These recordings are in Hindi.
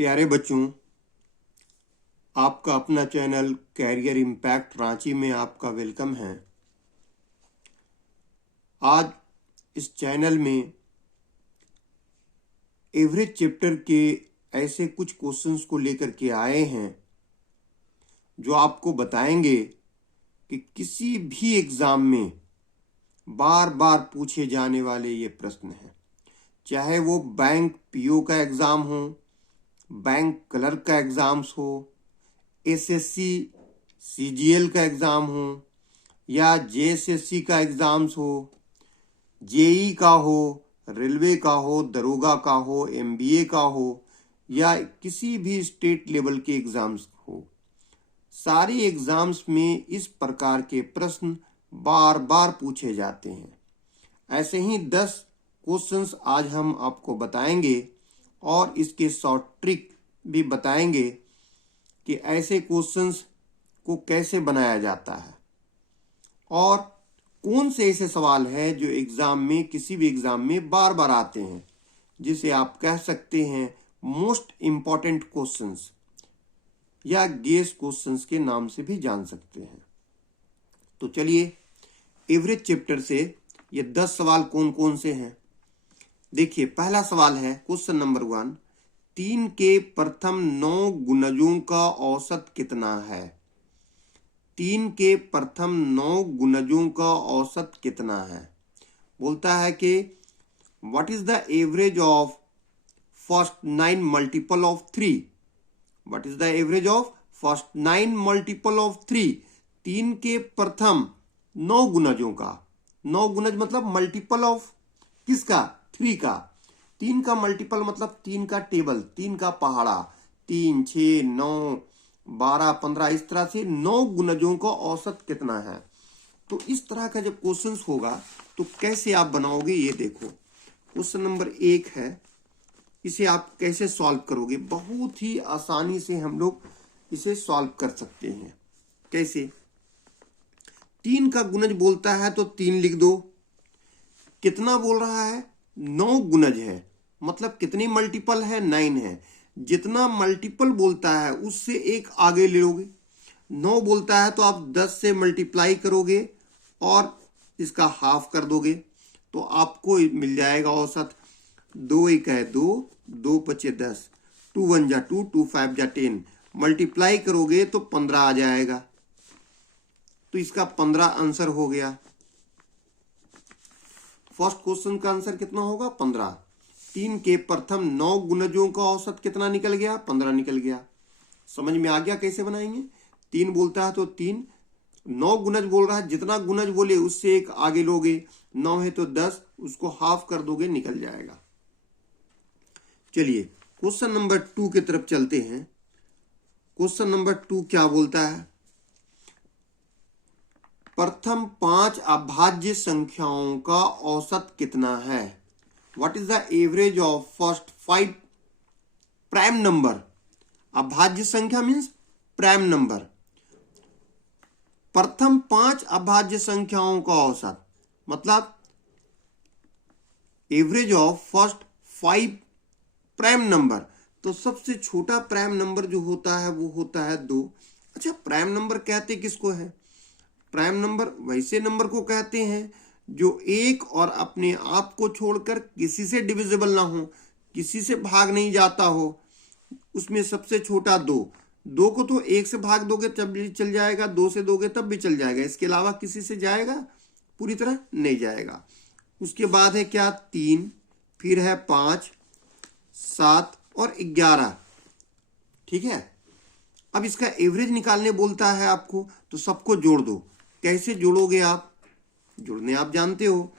प्यारे बच्चों, आपका अपना चैनल कैरियर इम्पैक्ट रांची में आपका वेलकम है। आज इस चैनल में एवरेज चैप्टर के ऐसे कुछ क्वेश्चंस को लेकर के आए हैं जो आपको बताएंगे कि किसी भी एग्जाम में बार बार पूछे जाने वाले ये प्रश्न हैं। चाहे वो बैंक पीओ का एग्जाम हो, बैंक क्लर्क का एग्जाम्स हो, एसएससी सीजीएल का एग्जाम हो या जेएसएससी का एग्जाम्स हो, जेई का हो, रेलवे का हो, दरोगा का हो, एमबीए का हो या किसी भी स्टेट लेवल के एग्जाम्स हो, सारे एग्जाम्स में इस प्रकार के प्रश्न बार बार पूछे जाते हैं। ऐसे ही 10 क्वेश्चंस आज हम आपको बताएंगे और इसके शॉर्ट ट्रिक भी बताएंगे कि ऐसे क्वेश्चंस को कैसे बनाया जाता है और कौन से ऐसे सवाल हैं जो एग्जाम में, किसी भी एग्जाम में बार बार आते हैं, जिसे आप कह सकते हैं मोस्ट इंपॉर्टेंट क्वेश्चंस या गेस क्वेश्चंस के नाम से भी जान सकते हैं। तो चलिए एवरेज चैप्टर से ये 10 सवाल कौन कौन से हैं। देखिए, पहला सवाल है क्वेश्चन नंबर 1, 3 के प्रथम 9 गुणजों का औसत कितना है? 3 के प्रथम 9 गुणजों का औसत कितना है? बोलता है कि what is the average of first 9 multiple of 3? What is the average of first 9 multiple of 3? 3 के प्रथम 9 गुणजों का, 9 गुणज मतलब मल्टीपल ऑफ किसका? 3 का। 3 का मल्टीपल मतलब 3 का टेबल, 3 का पहाड़ा, 3, 6, 9, 12, 15, इस तरह से 9 गुणजों का औसत कितना है। तो इस तरह का जब क्वेश्चन होगा तो कैसे आप बनाओगे ये देखो। क्वेश्चन नंबर 1 है, इसे आप कैसे सॉल्व करोगे? बहुत ही आसानी से हम लोग इसे सॉल्व कर सकते हैं। कैसे? 3 का गुणज बोलता है तो 3 लिख दो। कितना बोल रहा है? 9 गुणज है, मतलब कितनी मल्टीपल है? 9 है। जितना मल्टीपल बोलता है उससे एक आगे ले लोगे। 9 बोलता है तो आप 10 से मल्टीप्लाई करोगे और इसका हाफ कर दोगे तो आपको मिल जाएगा औसत। 2 1 है 2, 2 5 10, 2 1 जा 2, 2 5 जा 10, मल्टीप्लाई करोगे तो 15 आ जाएगा। तो इसका 15 आंसर हो गया। फर्स्ट क्वेश्चन का आंसर कितना होगा? 15। 3 के प्रथम 9 गुणजों का औसत कितना निकल गया? 15 निकल गया। समझ में आ गया कैसे बनाएंगे? 3 बोलता है तो 3, 9 गुणज बोल रहा है, जितना गुणज बोले उससे एक आगे लोगे। 9 है तो 10, उसको हाफ कर दोगे, निकल जाएगा। चलिए क्वेश्चन नंबर 2 की तरफ चलते हैं। क्वेश्चन नंबर 2 क्या बोलता है? प्रथम 5 अभाज्य संख्याओं का औसत कितना है? What is the average of first 5 prime number? अभाज्य संख्या मीन्स प्राइम नंबर। प्रथम 5 अभाज्य संख्याओं का औसत मतलब average of first 5 prime number. तो सबसे छोटा प्राइम नंबर जो होता है वो होता है 2। अच्छा, प्राइम नंबर कहते किसको है? प्राइम नंबर वैसे नंबर को कहते हैं जो एक और अपने आप को छोड़कर किसी से डिविजिबल ना हो, किसी से भाग नहीं जाता हो। उसमें सबसे छोटा 2। 2 को तो 1 से भाग दोगे तब भी चल जाएगा, 2 से दोगे तब भी चल जाएगा, इसके अलावा किसी से जाएगा? पूरी तरह नहीं जाएगा। उसके बाद है क्या? 3, फिर है 5, 7 और 11। ठीक है, अब इसका एवरेज निकालने बोलता है आपको, तो सबको जोड़ दो। कैसे जोड़ोगे आप? जोड़ने आप जानते हो।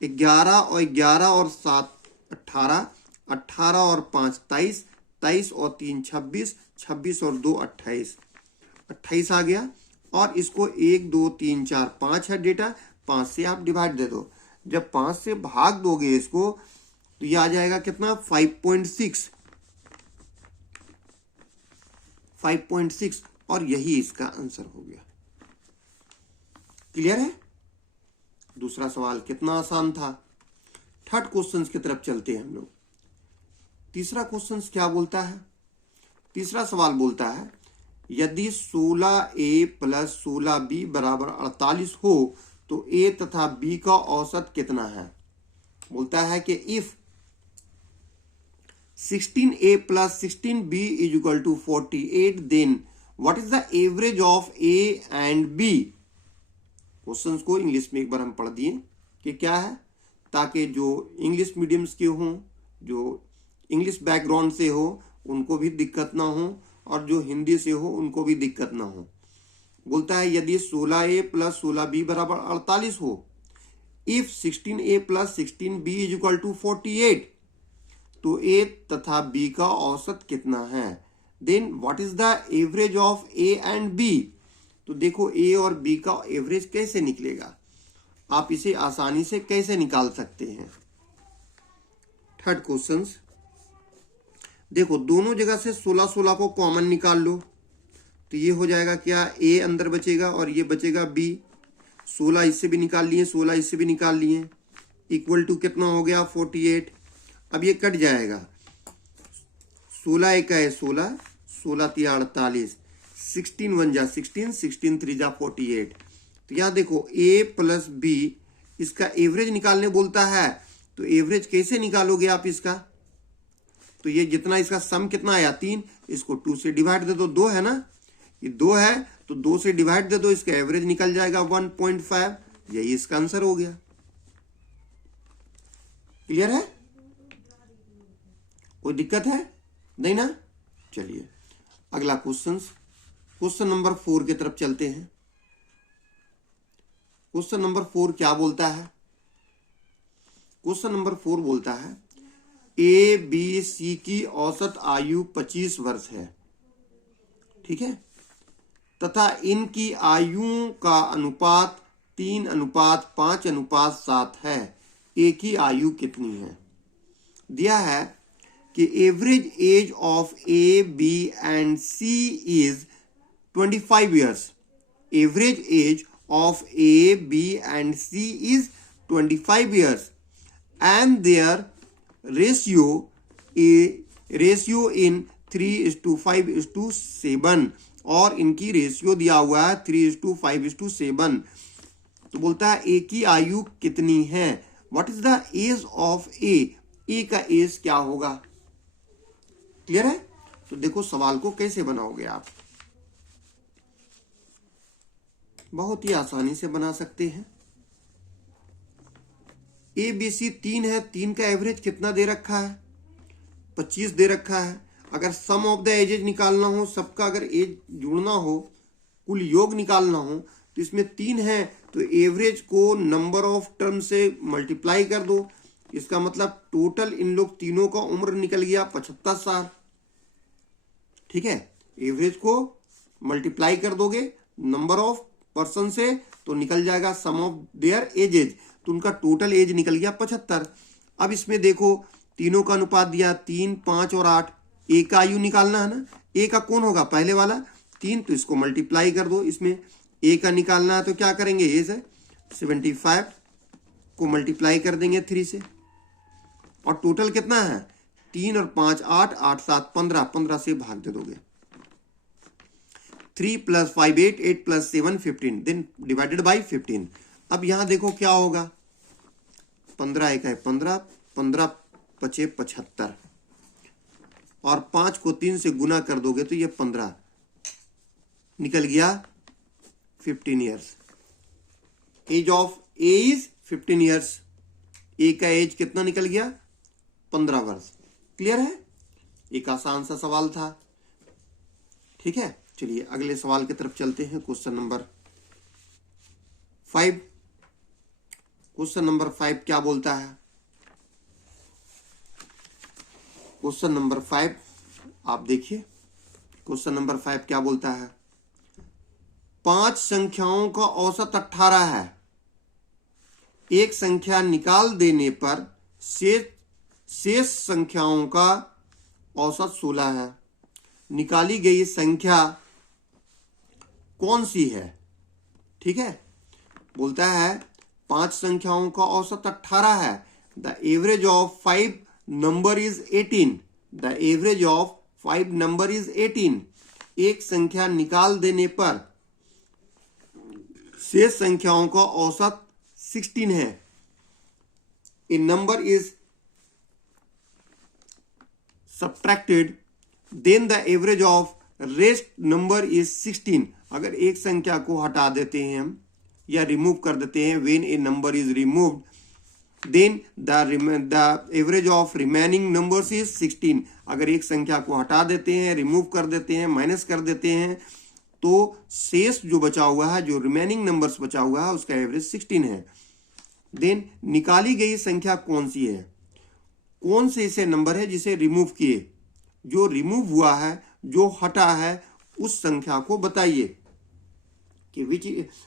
11 और 11 और 7 18, 18 और 5 23, 23 और 3 26, 26 और 2 28, 28 आ गया। और इसको 1 2 3 4 5 है डेटा, 5 से आप डिवाइड दे दो। जब 5 से भाग दोगे इसको तो ये आ जाएगा कितना? 5.6, 5.6, और यही इसका आंसर हो गया। क्लियर है? दूसरा सवाल कितना आसान था। थर्ड क्वेश्चन की तरफ चलते हैं हम लोग। तीसरा क्वेश्चन क्या बोलता है? तीसरा सवाल बोलता है यदि 16a प्लस 16b बराबर 48 हो तो a तथा b का औसत कितना है। बोलता है कि if 16a plus 16b is equal to 48, then what is the average of a and b। Questions को इंग्लिश में एक बार हम पढ़ दिए कि क्या है, ताकि जो इंग्लिश मीडियम्स के हों, जो इंग्लिश बैकग्राउंड से हो उनको भी दिक्कत ना हो, और जो हिंदी से हो उनको भी दिक्कत ना हो। बोलता है यदि 16a प्लस 16b बराबर 48 हो, if 16a plus 16b is equal to 48, तो a तथा b का औसत कितना है। Then what is the average of a and b। तो देखो a और b का एवरेज कैसे निकलेगा, आप इसे आसानी से कैसे निकाल सकते हैं। थर्ड क्वेश्चन, देखो दोनों जगह से 16 को कॉमन निकाल लो, तो ये हो जाएगा क्या, a अंदर बचेगा और ये बचेगा b। 16 इससे भी निकाल लिए, 16 इससे भी निकाल लिए, इक्वल टू कितना हो गया 48। अब ये कट जाएगा, 16 एक है 16, 16 तिया 48, 16 1 जा 16, 16 3 जा 48। तो यहाँ देखो a प्लस b इसका एवरेज निकालने बोलता है, तो एवरेज कैसे निकालोगे आप इसका। तो ये जितना इसका सम कितना आया 3, इसको 2 से डिवाइड दे दो, 2 है ना, ये 2 है तो 2 से डिवाइड दे दो, इसका एवरेज निकल जाएगा 1.5। यही इसका आंसर हो गया। क्लियर है, कोई दिक्कत है नहीं ना। चलिए अगला क्वेश्चन नंबर 4 की तरफ चलते हैं। क्वेश्चन नंबर 4 क्या बोलता है। क्वेश्चन नंबर 4 बोलता है ए बी सी की औसत आयु 25 वर्ष है, ठीक है, तथा इनकी आयु का अनुपात 3:5:7 है। ए की आयु कितनी है। दिया है कि average age of A B and C is 25 years। Average age of A B and C is 25 years and their ratio in 3:5:7, और इनकी रेशियो दिया हुआ है 3:5:7। तो बोलता है ए की आयु कितनी है। What is the age of A, A का एज क्या होगा। क्लियर है। तो देखो सवाल को कैसे बनाओगे आप, बहुत ही आसानी से बना सकते हैं। ए बी सी 3 है, 3 का एवरेज कितना दे रखा है 25 दे रखा है। अगर सम ऑफ द एजेज निकालना हो, सबका अगर एज जोड़ना हो, कुल योग निकालना हो, तो इसमें 3 है तो एवरेज को नंबर ऑफ टर्म से मल्टीप्लाई कर दो। इसका मतलब टोटल इन लोग तीनों का उम्र निकल गया 75 साल। ठीक है, एवरेज को मल्टीप्लाई कर दोगे नंबर ऑफ पर्सन से तो निकल जाएगा सम ऑफ देयर एजेज, तो उनका टोटल एज निकल गया 75। अब इसमें देखो तीनों का अनुपात दिया 3, 5 और 8। ए का आयु निकालना है ना, ए का कौन होगा पहले वाला 3, तो इसको मल्टीप्लाई कर दो। इसमें ए का निकालना है तो क्या करेंगे, एज है 75 को मल्टीप्लाई कर देंगे 3 से, और टोटल कितना है 3 और 5 8, 8 7 15, 15 से भाग दे दोगे। 3 + 5 8, 8 + 7 15, देन डिवाइडेड बाई 15। अब यहां देखो क्या होगा, 15 एक है 15, 15 पचे 75, और 5 को 3 से गुना कर दोगे तो ये 15 निकल गया 15 years. Age of A is 15 years. A का एज कितना निकल गया 15 वर्ष। क्लियर है, एक आसान सा सवाल था। ठीक है, चलिए अगले सवाल की तरफ चलते हैं। Question number 5। क्वेश्चन नंबर 5 क्या बोलता है। क्वेश्चन नंबर 5 आप देखिए, क्वेश्चन नंबर 5 क्या बोलता है। 5 संख्याओं का औसत 18 है। एक संख्या निकाल देने पर शेष संख्याओं का औसत 16 है। निकाली गई संख्या कौन सी है। ठीक है, बोलता है 5 संख्याओं का औसत 18 है। The average of 5 number is 18। The average of 5 number is 18। एक संख्या निकाल देने पर शेष संख्याओं का औसत 16 है। A number is subtracted, then the average of rest number is 16। अगर एक संख्या को हटा देते हैं हम या रिमूव कर देते हैं, when a number is removed, then the average of remaining numbers is 16। अगर एक संख्या को हटा देते हैं, रिमूव कर देते हैं, माइनस कर देते हैं, तो शेष जो बचा हुआ है, जो रिमेनिंग नंबर्स बचा हुआ है, उसका एवरेज 16 है। देन निकाली गई संख्या कौन सी है, कौन से ऐसे नंबर है जिसे रिमूव किए, जो रिमूव हुआ है, जो हटा है, उस संख्या को बताइए कि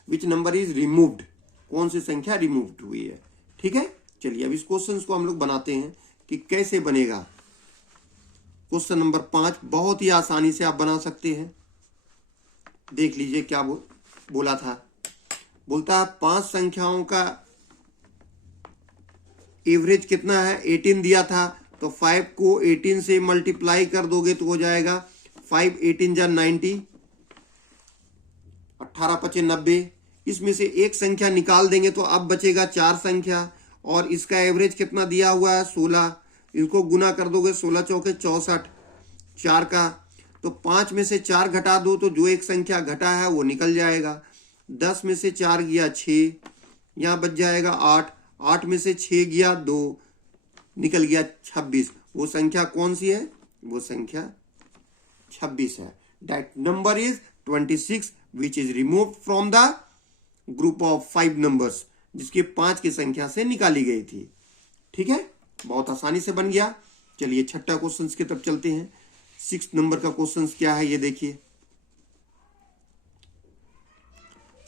विच नंबर इज रिमूव्ड, कौन सी संख्या रिमूव्ड हुई है। ठीक है, चलिए अब इस क्वेश्चन को हम लोग बनाते हैं कि कैसे बनेगा। क्वेश्चन नंबर 5 बहुत ही आसानी से आप बना सकते हैं। देख लीजिए क्या बोला था। बोलता है 5 संख्याओं का एवरेज कितना है, 18 दिया था, तो 5 को 18 से मल्टीप्लाई कर दोगे तो हो जाएगा 5 18 जा 90, 18 पचे 90। इसमें से एक संख्या निकाल देंगे तो अब बचेगा 4 संख्या, और इसका एवरेज कितना दिया हुआ है 16। इसको गुना कर दोगे 16 चौके 64 4 का, तो 5 में से 4 घटा दो तो जो एक संख्या घटा है वो निकल जाएगा। 10 में से 4 गया 6, यहाँ बच जाएगा 8, 8 में से 6 गया 2, निकल गया 26। वो संख्या कौन सी है, वो संख्या 26 है। That number is 26 which is removed from the group of 5 numbers, जिसके 5 की संख्या से निकाली गई थी। ठीक है, बहुत आसानी से बन गया। चलिए छठा क्वेश्चन की तरफ चलते हैं। 6 नंबर का क्वेश्चन क्या है ये देखिए।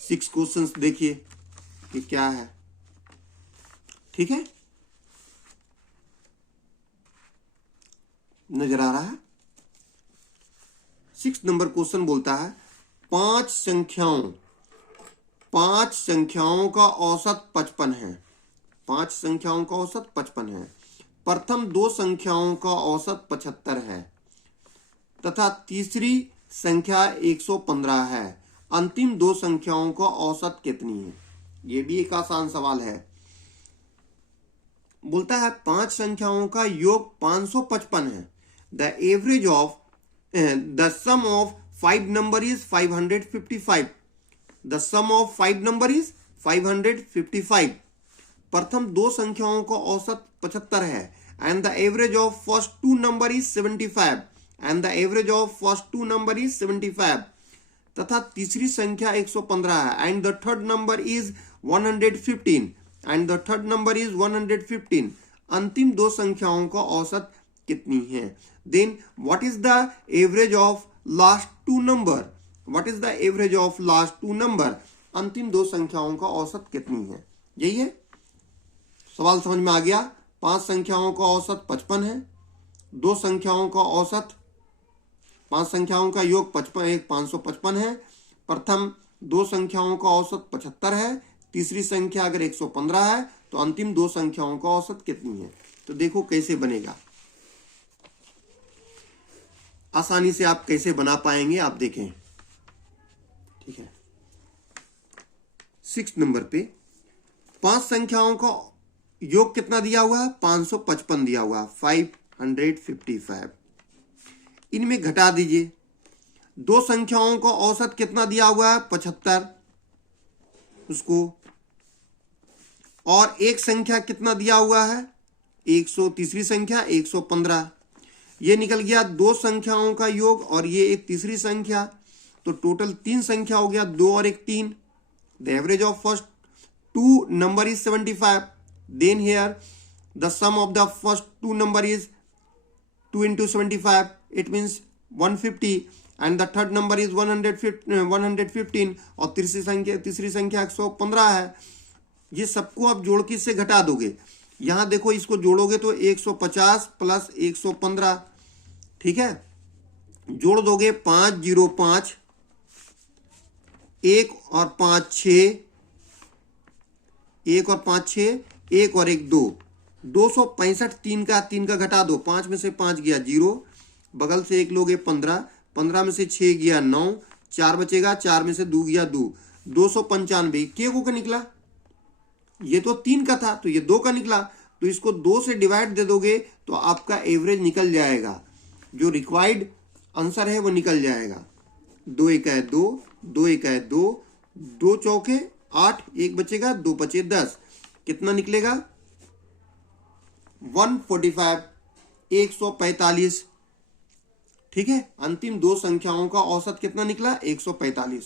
6 क्वेश्चन देखिए कि क्या है। ठीक है, नजर आ रहा है। 6 नंबर क्वेश्चन बोलता है 5 संख्याओं का औसत 55 है। 5 संख्याओं का औसत 55 है। प्रथम 2 संख्याओं का औसत 75 है तथा तीसरी संख्या 115 है। अंतिम 2 संख्याओं का औसत कितनी है। यह भी एक आसान सवाल है। बोलता है 5 संख्याओं का योग 555 है। The average of the sum of 5 number is 555। The sum of 5 number is 555। प्रथम 2 संख्याओं का औसत 75 है and the average of first 2 number is 75 and the average of first 2 number is 75। तथा तीसरी संख्या 115 है and the third number is 115 and the third number is 115। अंतिम 2 संख्याओं का औसत कितनी है। Then what is the average of last 2 number. What is the average of last 2 number. अंतिम 2 संख्याओं का औसत कितनी है। यही है सवाल, समझ में आ गया। 5 संख्याओं का औसत 55 है। 2 संख्याओं का औसत, 5 संख्याओं का योग 555 है। प्रथम 2 संख्याओं का औसत 75 है। तीसरी संख्या अगर 115 है तो अंतिम 2 संख्याओं का औसत कितनी है। तो देखो कैसे बनेगा। आसानी से आप कैसे बना पाएंगे आप देखें। ठीक है, 6 नंबर पे 5 संख्याओं का योग कितना दिया हुआ है, 555 दिया हुआ है, 555। इनमें घटा दीजिए। 2 संख्याओं का औसत कितना दिया हुआ है, 75, उसको, और एक संख्या कितना दिया हुआ है, 100, तीसरी संख्या 115। ये निकल गया 2 संख्याओं का योग और ये एक तीसरी संख्या, तो टोटल 3 संख्या हो गया, 2 और 1 3। The average of first 2 number is 75। Then here the sum of the first 2 number is 2 into 75, it means 150 and the third number is 115 और तीसरी संख्या 115 है। ये सबको आप जोड़ के इससे घटा दोगे। यहां देखो इसको जोड़ोगे तो 150 प्लस 115, ठीक है, जोड़ दोगे 505, 1 और 5 6, 1 और 5 6, 1 और 1 2, 265। 3 का घटा दो, 5 में से 5 गया 0, बगल से 1 लोगे 15, 15 में से 6 गया 9, 4 बचेगा, 4 में से 2 गया 2, 295 के को का निकला। ये तो 3 का था तो ये 2 का निकला, तो इसको 2 से डिवाइड दे दोगे तो आपका एवरेज निकल जाएगा, जो रिक्वायर्ड आंसर है वो निकल जाएगा। 2 एका है 2, 2 एका है 2, 2 चौके 8, 1 बचेगा, 2 बचे 10, कितना निकलेगा 145, 145। ठीक है, अंतिम दो संख्याओं का औसत कितना निकला 145।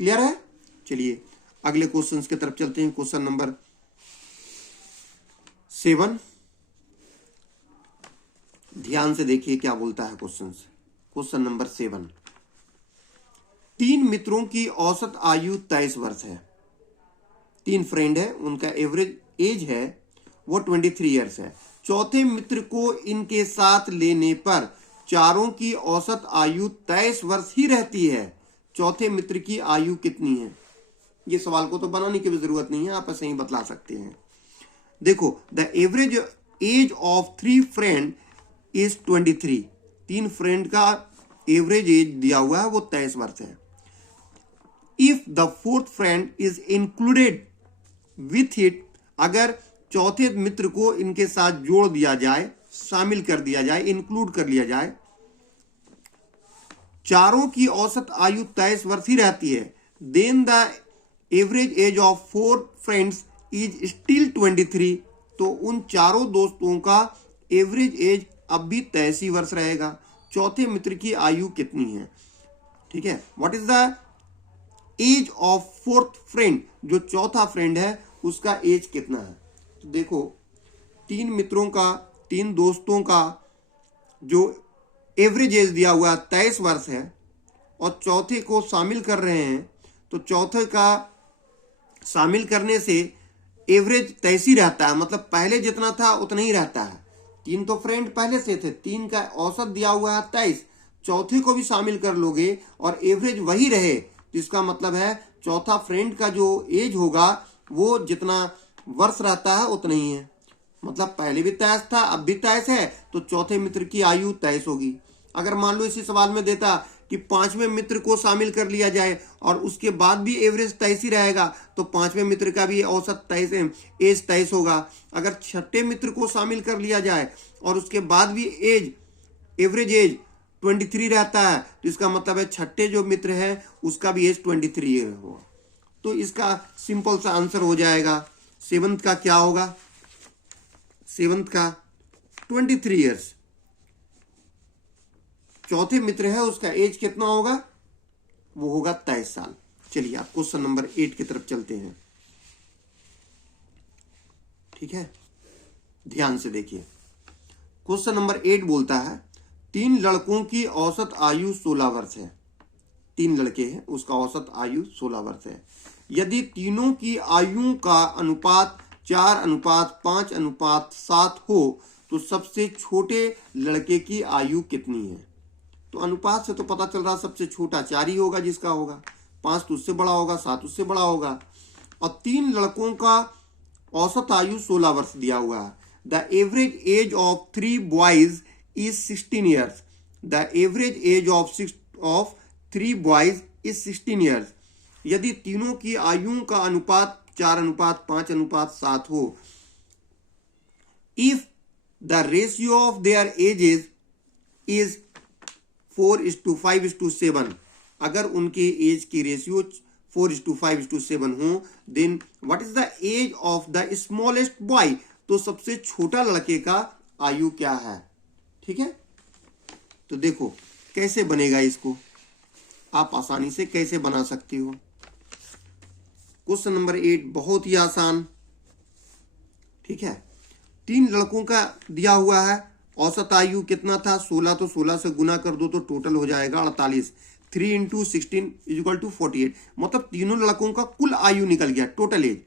क्लियर है? चलिए अगले क्वेश्चंस की तरफ चलते हैं। क्वेश्चन नंबर 7, ध्यान से देखिए क्या बोलता है क्वेश्चंस। क्वेश्चन नंबर 7, 3 मित्रों की औसत आयु 23 वर्ष है। 3 फ्रेंड है, उनका एवरेज एज है वो 23 ईयर्स है। चौथे मित्र को इनके साथ लेने पर चारों की औसत आयु 23 वर्ष ही रहती है। चौथे मित्र की आयु कितनी है? ये सवाल को तो बनाने की भी जरूरत नहीं है, आप ऐसे ही बतला सकते हैं। देखो, the average age of 3 friend is 23। 3 friend का एवरेज एज दिया हुआ है वो 23 वर्ष है। If the 4th friend is included with it, अगर चौथे मित्र को इनके साथ जोड़ दिया जाए, शामिल कर दिया जाए, इंक्लूड कर लिया जाए, चारों की औसत आयु 23 वर्ष ही रहती है। Then the average age of 4 friends is still 23। तो उन चारों दोस्तों का एवरेज एज अब भी 23 वर्ष रहेगा। चौथे मित्र की आयु कितनी है? ठीक है, what is the age of 4th friend, जो चौथा फ्रेंड है उसका एज कितना है? तो देखो, 3 मित्रों का, 3 दोस्तों का जो एवरेज एज दिया हुआ 23 वर्ष है और चौथे को शामिल कर रहे हैं, तो चौथे का शामिल करने से एवरेज 23 ही रहता है, मतलब पहले जितना था उतना ही रहता है। 3 तो फ्रेंड पहले से थे, 3 का औसत दिया हुआ है 23, चौथे को भी शामिल कर लोगे और एवरेज वही रहे, तो इसका मतलब है चौथा फ्रेंड का जो एज होगा वो जितना वर्ष रहता है उतना ही है। मतलब पहले भी 23 था, अब भी 23 है, तो चौथे मित्र की आयु 23 होगी। अगर मान लो इसी सवाल में देता कि 5वें मित्र को शामिल कर लिया जाए और उसके बाद भी एवरेज 23 ही रहेगा, तो 5वें मित्र का भी औसत 23 एज 23 होगा। अगर 6ठे मित्र को शामिल कर लिया जाए और उसके बाद भी एवरेज एज 23 रहता है, तो इसका मतलब है 6ठे जो मित्र है उसका भी एज 23 होगा। तो इसका सिंपल सा आंसर हो जाएगा। 7th का क्या होगा? 7th का 23 ईयर्स। चौथे मित्र है उसका एज कितना होगा? वो होगा 23 साल। चलिए आप क्वेश्चन नंबर 8 की तरफ चलते हैं। ठीक है, ध्यान से देखिए। क्वेश्चन नंबर 8 बोलता है 3 लड़कों की औसत आयु 16 वर्ष है। 3 लड़के हैं, उसका औसत आयु 16 वर्ष है। यदि तीनों की आयु का अनुपात 4:5:7 हो तो सबसे छोटे लड़के की आयु कितनी है? तो अनुपात से तो पता चल रहा सबसे छोटा 4 ही होगा जिसका होगा, 5 तो उससे बड़ा होगा, 7 उससे बड़ा होगा। और 3 लड़कों का औसत आयु 16 वर्ष दिया हुआ है। The average age of 3 boys is 16 years. The average age of 3 boys is 16 years. यदि तीनों की आयु का अनुपात 4:5:7 हो, if the ratio of their ages is 4:5:7, अगर उनके एज की रेशियो 4:5:7 हो, then what is the age of the smallest boy, तो सबसे छोटा लड़के का आयु क्या है? ठीक है, तो देखो कैसे बनेगा, इसको आप आसानी से कैसे बना सकती हो। क्वेश्चन नंबर 8 बहुत ही आसान। ठीक है, 3 लड़कों का दिया हुआ है, औसत आयु कितना था 16, तो 16 से गुना कर दो तो टोटल हो जाएगा 48। 3 × 16 = 48, मतलब तीनों लड़कों का कुल आयु निकल गया, टोटल एज।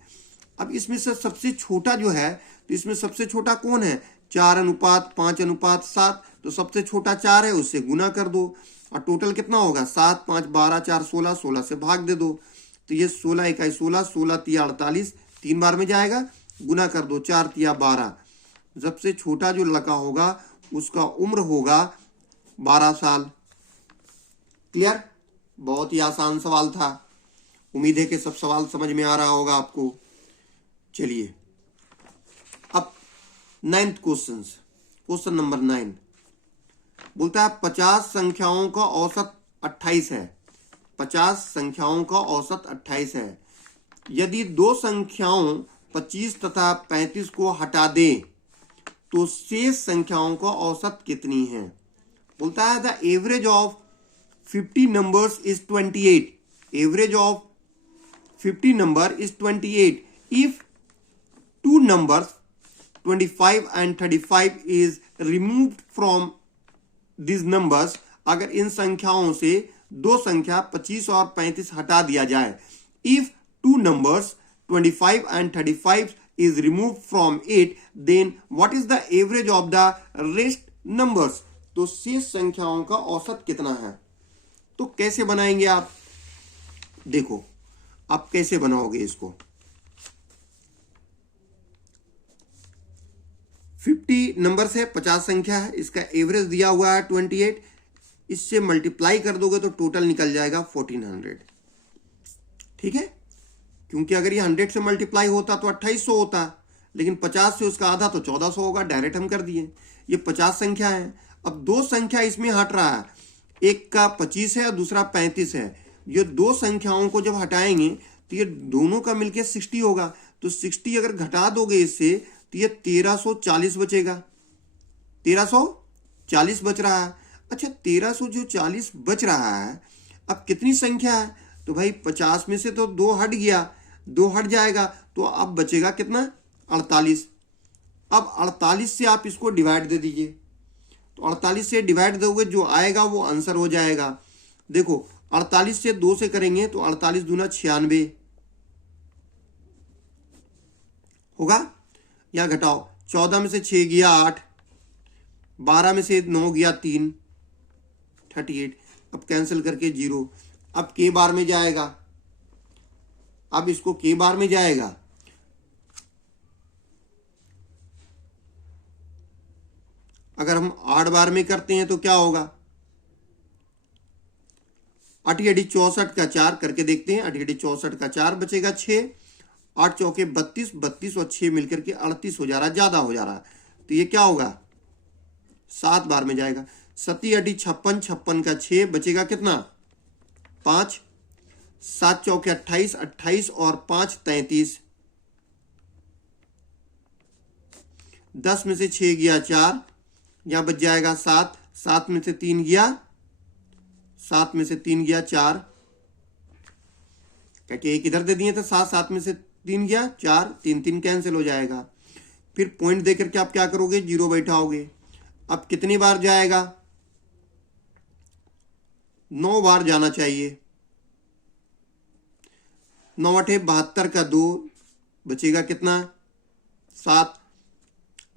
अब इसमें से सबसे छोटा जो है, तो इसमें सबसे छोटा कौन है? 4:5:7, तो सबसे छोटा 4 है, उससे गुना कर दो और टोटल कितना होगा 7, 5, 12, 4, 16, 16 से भाग दे दो। तो ये 16 × 1 = 16, 16 × 3 = 48, 3 बार में जाएगा, गुना कर दो, 4 × 3 = 12। सबसे छोटा जो लड़का होगा उसका उम्र होगा 12 साल। क्लियर? बहुत ही आसान सवाल था। उम्मीद है कि सब सवाल समझ में आ रहा होगा आपको। चलिए अब 9th क्वेश्चन नंबर 9 बोलता है 50 संख्याओं का औसत 28 है। 50 संख्याओं का औसत 28 है। यदि दो संख्याओं 25 तथा 35 को हटा दें तो शेष संख्याओं का औसत कितनी है? बोलता है the average of 50 numbers is 28. Average of 50 number is 28. If two numbers 25 and 35 is removed from these numbers, अगर इन संख्याओं से दो संख्या 25 और 35 हटा दिया जाए, if two numbers 25 and 35 is removed from it, then what is the average of the rest numbers? तो शेष संख्याओं का औसत कितना है? तो कैसे बनाएंगे आप? देखो आप कैसे बनाओगे इसको। 50 नंबर से 50 संख्या है, इसका एवरेज दिया हुआ है 28, इससे मल्टीप्लाई कर दोगे तो टोटल निकल जाएगा 1400। ठीक है, क्योंकि अगर ये 100 से मल्टीप्लाई होता तो 2800 होता, लेकिन 50 से उसका आधा तो 1400 होगा। डायरेक्ट हम कर दिए। ये 50 संख्या है। अब दो संख्या इसमें हट रहा है, एक का 25 है और दूसरा 35 है। ये दो संख्याओं को जब हटाएंगे तो ये दोनों का मिलके 60 होगा। तो 60 अगर घटा दोगे इससे तो ये 1340 बचेगा। 1340 बच रहा है। अच्छा 1340 बच रहा है, अब कितनी संख्या है? तो भाई 50 में से तो 2 हट गया, 2 हट जाएगा तो अब बचेगा कितना? 48। अब 48 से आप इसको डिवाइड दे दीजिए, तो 48 से डिवाइड दोगे जो आएगा वो आंसर हो जाएगा। देखो 48 से 2 से करेंगे तो 48 दूना 96 होगा, या घटाओ 14 में से 6 गया 8, 12 में से 9 गया 3, 38। अब कैंसिल करके 0। अब के बार में जाएगा, अब इसको के बार में जाएगा। अगर हम 8 बार में करते हैं तो क्या होगा? 8 × 64 का 4 करके देखते हैं। 8 × 64 का 4 बचेगा 6, 8 चौके 32, 32 और 6 मिलकर के 38 हो जा रहा है, ज्यादा हो जा रहा है। तो ये क्या होगा? 7 बार में जाएगा। 7 × 56, 56 का 6 बचेगा कितना? 5, 7 चौके 28, 28 और 5 33, 10 में से 6 गया 4, यहां बच जाएगा 7, 7 में से 3 गया, 7 में से 3 गया 4, क्योंकि एक इधर दे दिए थे। 7, 7 में से 3 गया 4, 3 3 कैंसिल हो जाएगा। फिर पॉइंट देकर के आप क्या करोगे? 0 बैठाओगे। अब कितनी बार जाएगा? 9 बार जाना चाहिए। 9 8 72 का 2 बचेगा कितना? 7,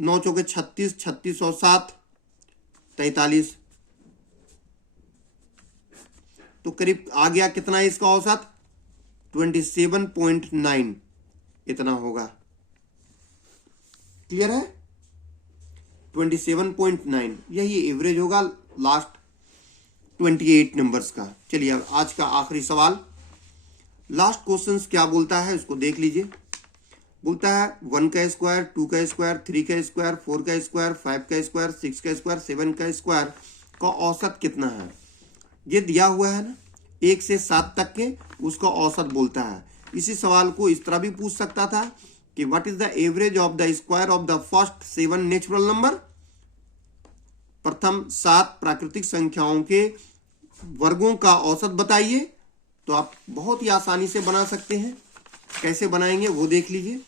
9 चौके 36, 36 और 7 43। तो करीब आ गया कितना इसका औसत? 27.9 इतना होगा। क्लियर है? 27.9 यही एवरेज होगा लास्ट 28 नंबर्स का। चलिए अब आज का आखिरी सवाल, लास्ट क्वेश्चंस क्या बोलता है उसको देख लीजिए। बोलता है 1 का स्क्वायर, 2 का स्क्वायर, 3 का स्क्वायर, 4 का स्क्वायर, 5 का स्क्वायर, 6 का स्क्वायर, 7 का स्क्वायर का औसत कितना है? ये दिया हुआ है ना, 1 से 7 तक के, उसका औसत बोलता है। इसी सवाल को इस तरह भी पूछ सकता था कि what is the average of the square of the first 7 natural number. प्रथम 7 प्राकृतिक संख्याओं के वर्गों का औसत बताइए। तो आप बहुत ही आसानी से बना सकते हैं। कैसे बनाएंगे वो देख लीजिए।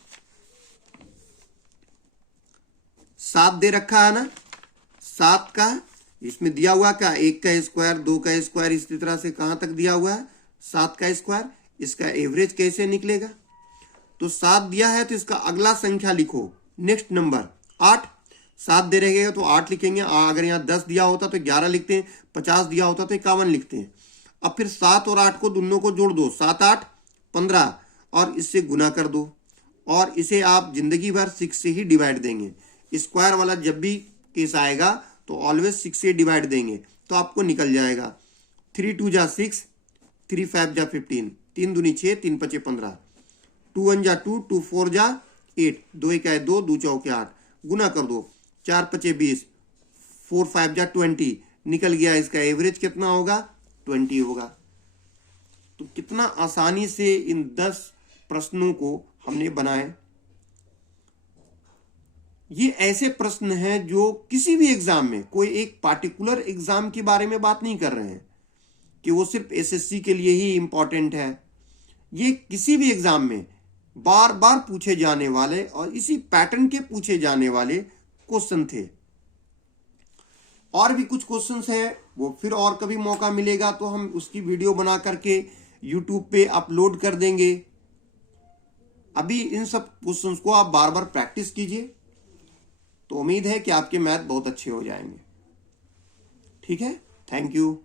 7 दे रखा है ना, 7 का इसमें दिया हुआ क्या? 1 का स्क्वायर, 2 का स्क्वायर, इसी तरह से कहां तक दिया हुआ है? 7 का स्क्वायर। इसका एवरेज कैसे निकलेगा? तो 7 दिया है तो इसका अगला संख्या लिखो, नेक्स्ट नंबर 8। 7 दे रहेगा तो 8 लिखेंगे। अगर यहाँ 10 दिया होता तो 11 लिखते हैं, 50 दिया होता तो 51 लिखते हैं। अब फिर 7 और 8 को दोनों को जोड़ दो, 7 8 15 और इससे गुना कर दो, और इसे आप जिंदगी भर 6 से ही डिवाइड देंगे। स्क्वायर वाला जब भी केस आएगा तो ऑलवेज 6 से डिवाइड देंगे। तो आपको निकल जाएगा। 3 2 जा 6, 3 5 जा 15, 3 दूनी 6, 3 5 15, 2 1 जा 2, 2 4 जा 8, 2 1 है 2, 2 चौके 8, गुना कर दो, 4 5 20, 4 5 जा 20, निकल गया। इसका एवरेज कितना होगा? 20 होगा। तो कितना आसानी से इन 10 प्रश्नों को हमने बनाए। ये ऐसे प्रश्न हैं जो किसी भी एग्जाम में, कोई एक पार्टिकुलर एग्जाम के बारे में बात नहीं कर रहे हैं कि वो सिर्फ एसएससी के लिए ही इंपॉर्टेंट है। ये किसी भी एग्जाम में बार बार पूछे जाने वाले और इसी पैटर्न के पूछे जाने वाले क्वेश्चन थे। और भी कुछ क्वेश्चंस हैं, वो फिर और कभी मौका मिलेगा तो हम उसकी वीडियो बना करके यूट्यूब पे अपलोड कर देंगे। अभी इन सब क्वेश्चंस को आप बार बार प्रैक्टिस कीजिए, तो उम्मीद है कि आपके मैथ बहुत अच्छे हो जाएंगे। ठीक है, थैंक यू।